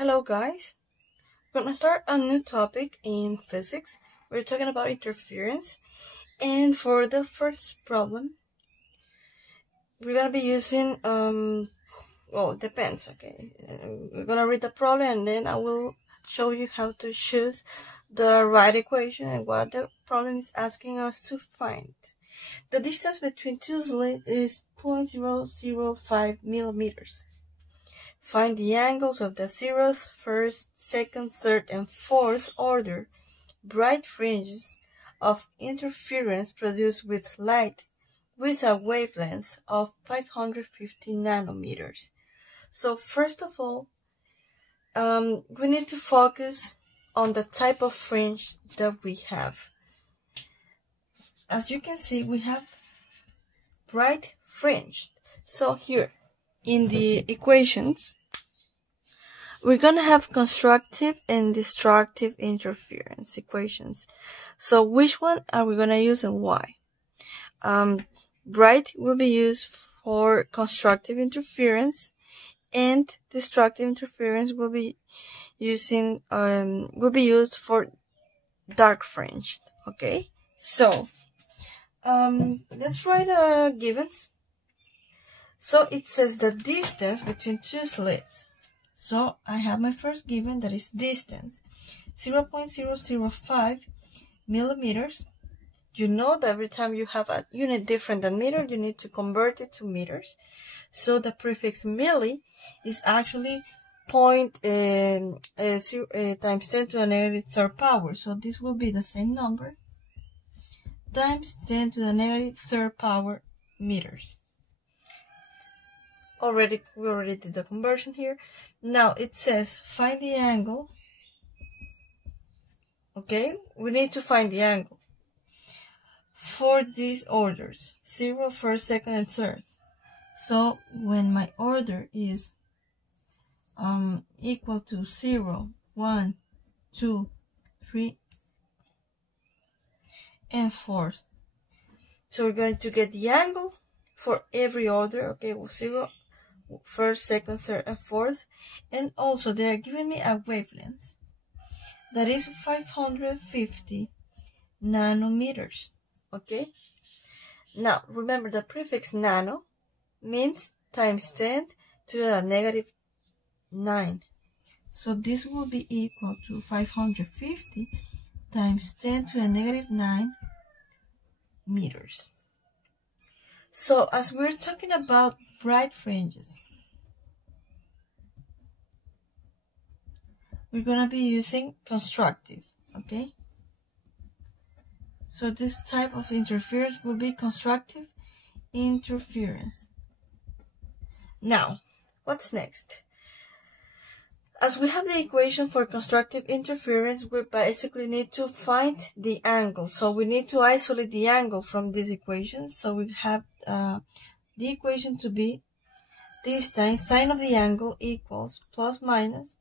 Hello guys, we're gonna start a new topic in physics. We're talking about interference, and for the first problem we're gonna be using well, it depends. Okay, we're gonna read the problem and then I will show you how to choose the right equation and what the problem is asking us to find. The distance between two slits is 0.005 millimeters. Find the angles of the 0th, 1st, 2nd, 3rd, and 4th order bright fringes of interference produced with light with a wavelength of 550 nanometers. So first of all, we need to focus on the type of fringe that we have. As you can see, we have bright fringe. So here in the equations, we're gonna have constructive and destructive interference equations. So which one are we gonna use and why? Bright will be used for constructive interference, and destructive interference will be used for dark fringe. Okay, so let's write givens. So it says the distance between two slits. So I have my first given, that is distance 0.005 millimeters. You know that every time you have a unit different than meter, you need to convert it to meters. So the prefix milli is actually times 10 to the negative third power. So this will be the same number times 10 to the negative third power meters. We already did the conversion here. Now it says find the angle. Okay, we need to find the angle for these orders 0, 1st, 2nd, and 3rd. So when my order is equal to 0, 1, 2, 3, and 4, so we're going to get the angle for every order. Okay, well, 0, 1st, 2nd, 3rd, and 4th, and also they are giving me a wavelength that is 550 nanometers. Okay, now remember the prefix nano means times 10 to the negative 9. So this will be equal to 550 times 10 to the negative 9 meters. So as we're talking about bright fringes, we're going to be using constructive. Okay, so this type of interference will be constructive interference. Now, what's next? As we have the equation for constructive interference, we basically need to find the angle. So we need to isolate the angle from this equation. So we have the equation to be this time sine of the angle equals plus minus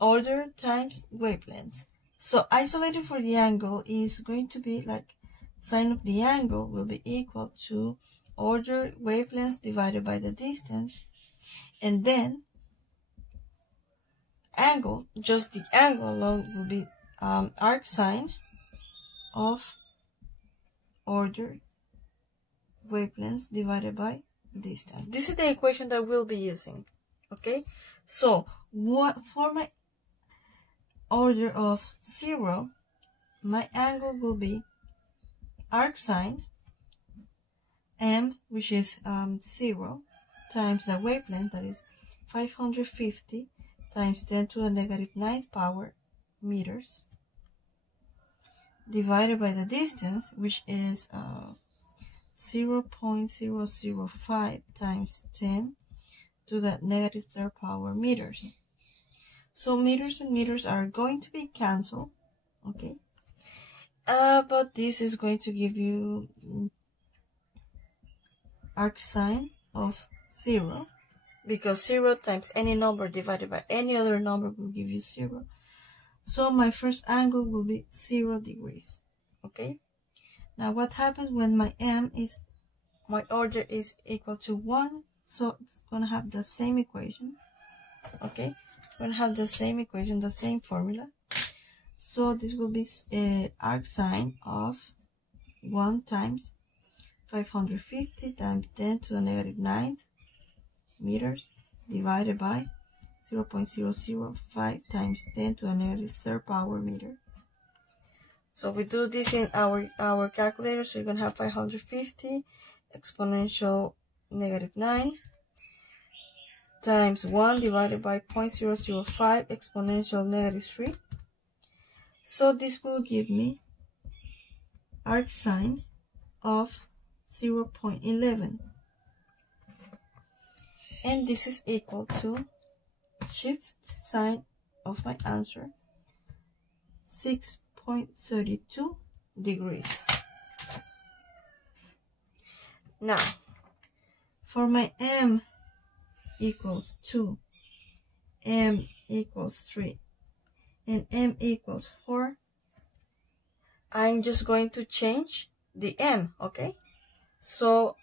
order times wavelength. So isolated for the angle is going to be like sine of the angle will be equal to order wavelength divided by the distance, and then angle, just the angle alone, will be arc sine of order wavelength divided by distance. This is the equation that we'll be using. Okay, so what for my order of 0, my angle will be arc sine m, which is 0, times the wavelength, that is 550 times 10 to the negative 9th power meters, divided by the distance, which is 0.005 times 10 to the negative third power meters. So meters and meters are going to be cancelled. Okay, but this is going to give you arc sine of 0, because 0 times any number divided by any other number will give you 0. So my first angle will be 0 degrees. Okay, now what happens when my order is equal to 1? So it's going to have the same equation. Okay, we're going to have the same equation, the same formula. So this will be arc sine of 1 times 550 times 10 to the negative 9th meters divided by 0.005 times 10 to the negative 3rd power meter. So we do this in our calculator, so you're going to have 550 exponential negative 9 times 1 divided by 0.005 exponential negative 3. So this will give me arc sine of 0.11. And this is equal to shift sine of my answer, 6.32 degrees. Now, for my m equals 2, m equals 3, and m equals 4, I'm just going to change the m, okay? So,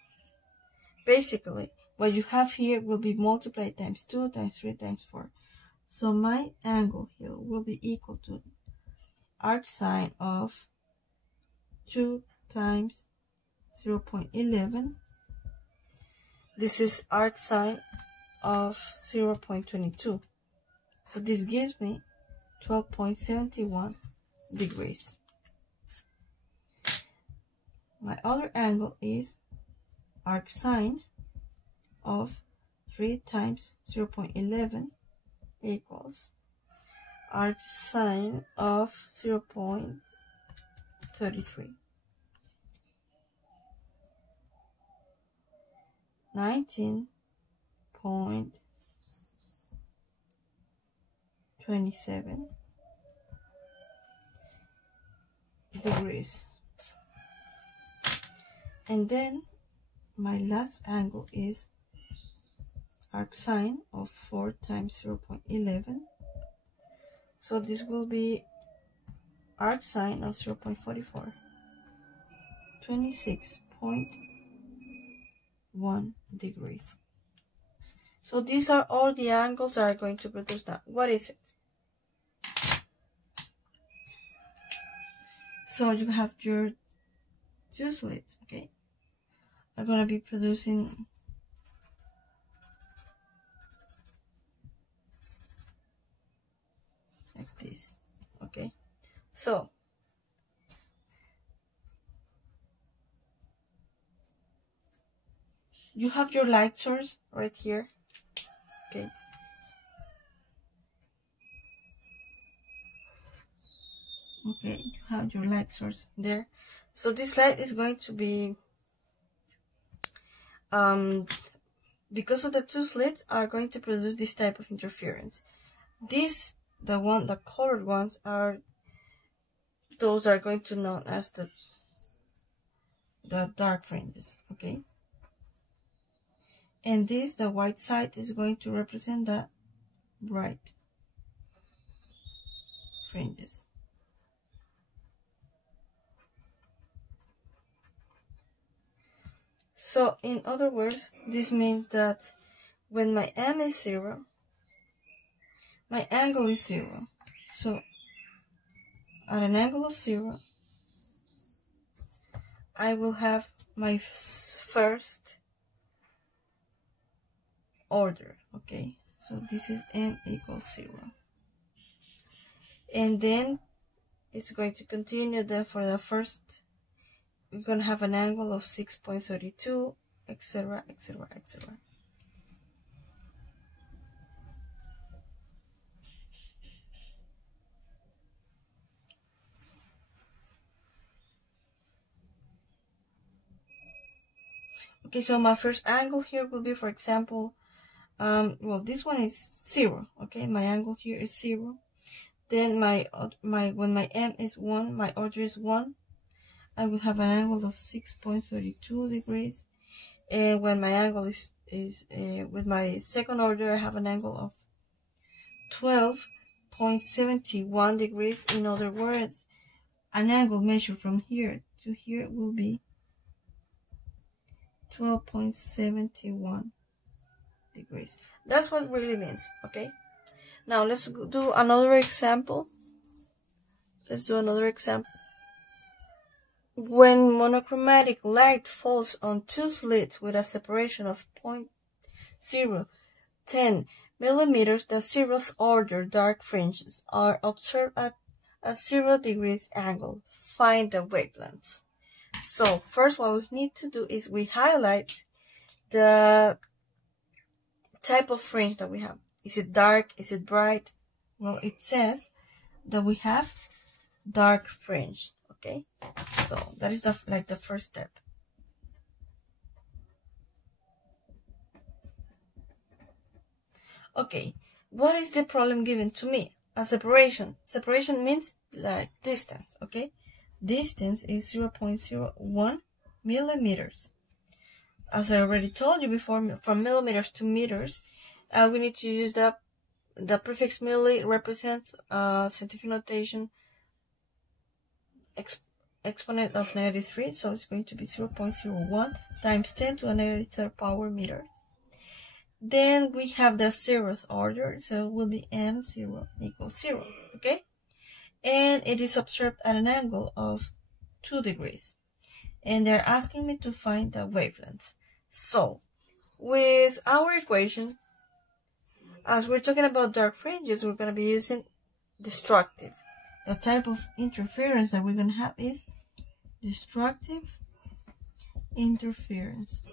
basically, what you have here will be multiplied times 2, times 3, times 4. So my angle here will be equal to arc sine of 2 times 0.11. This is arc sine of 0.22. So this gives me 12.71 degrees. My other angle is arc sine of 3 times 0.11 equals arc sine of 0.33. 19.27 degrees. And then my last angle is arc sine of 4 times 0.11. So this will be arc sine of 0.44, 26.1 degrees. So these are all the angles that are going to produce that. What is it? So you have your two slits, okay, are going to be producing like this, okay? So you have your light source right here, okay? Okay, you have your light source there. So this light is going to be, because of the two slits, are going to produce this type of interference. The colored ones those are going to known as the dark fringes, okay? And the white side is going to represent the bright fringes. So in other words, this means that when my m is 0, my angle is 0. So at an angle of 0, I will have my first order, okay? So this is m equals 0. And then it's going to continue there for the first, we're going to have an angle of 6.32, etc., etc., etc. Okay, so my first angle here will be, for example, well, this one is 0, okay? My angle here is 0. Then when my m is 1, my order is 1, I will have an angle of 6.32 degrees. And when my angle is with my second order, I have an angle of 12.71 degrees. In other words, an angle measured from here to here will be 12.71 degrees. That's what it really means, okay? Now let's do another example. When monochromatic light falls on two slits with a separation of 0.010 millimeters, the zeroth order dark fringes are observed at a 0 degrees angle. Find the wavelength. So first what we need to do is we highlight the type of fringe that we have. Is it dark? Is it bright? Well, it says that we have dark fringe. Okay, so that is the first step. Okay, what is the problem given to me? A separation. Separation means like distance. Okay, distance is 0.01 millimeters. As I already told you before, from millimeters to meters, we need to use the prefix milli represents scientific notation exponent of -3, so it's going to be 0.01 times 10 to the -3rd power meters. Then we have the zeroth order, so it will be m0 equals 0, okay? And it is observed at an angle of 2 degrees. And they're asking me to find the wavelengths. So, with our equation, as we're talking about dark fringes, we're going to be using destructive. The type of interference that we're going to have is destructive interference.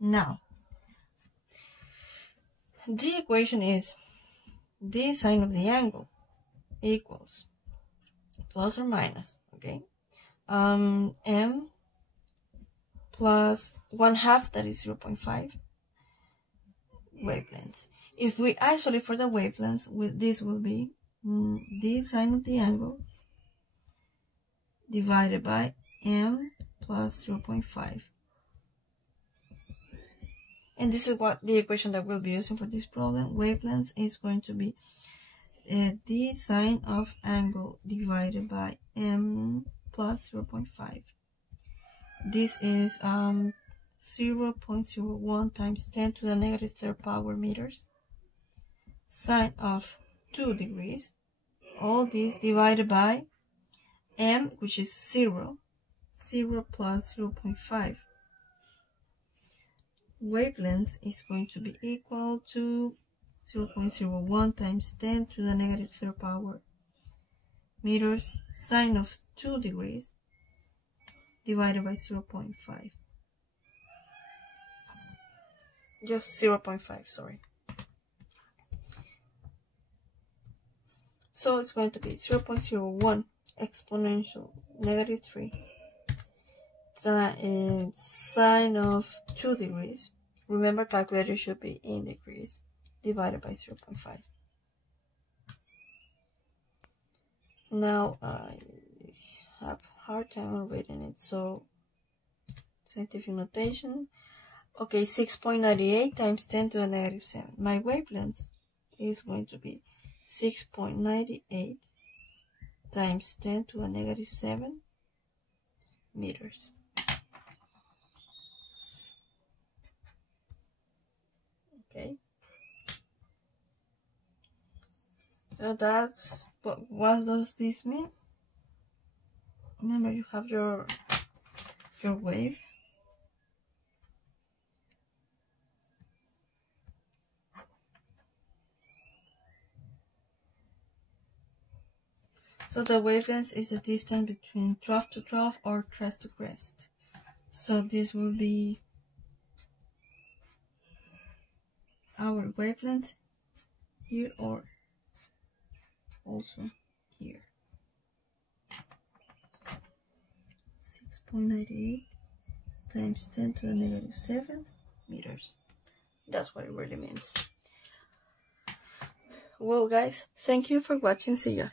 Now, the equation is the sine of the angle equals plus or minus, okay, m plus 1/2, that is 0.5 wavelengths. If we isolate for the wavelengths, this will be the sine of the angle divided by m plus 0.5. And this is what the equation that we'll be using for this problem. Wavelength is going to be the sine of angle divided by m plus 0.5. This is 0.01 times 10 to the -3rd power meters. Sine of 2 degrees. All this divided by m, which is 0 plus 0.5. Wavelength is going to be equal to 0.01 times 10 to the -3rd power meters. Sine of 2 degrees divided by 0.5. Just 0.5, sorry. So it's going to be 0.01 exponential -3 sine of 2 degrees. Remember, calculator should be in degrees, divided by 0.5. Now I have a hard time on reading it, so scientific notation. Okay, 6.98 times 10 to the -7. My wavelength is going to be 6.98 times 10 to the -7 meters. Okay. So that's what does this mean? Remember, you have your wave. So the wavelength is the distance between trough to trough or crest to crest. So this will be our wavelength here or also here. 6.98 times 10 to the -7 meters. That's what it really means. Well guys, thank you for watching. See ya.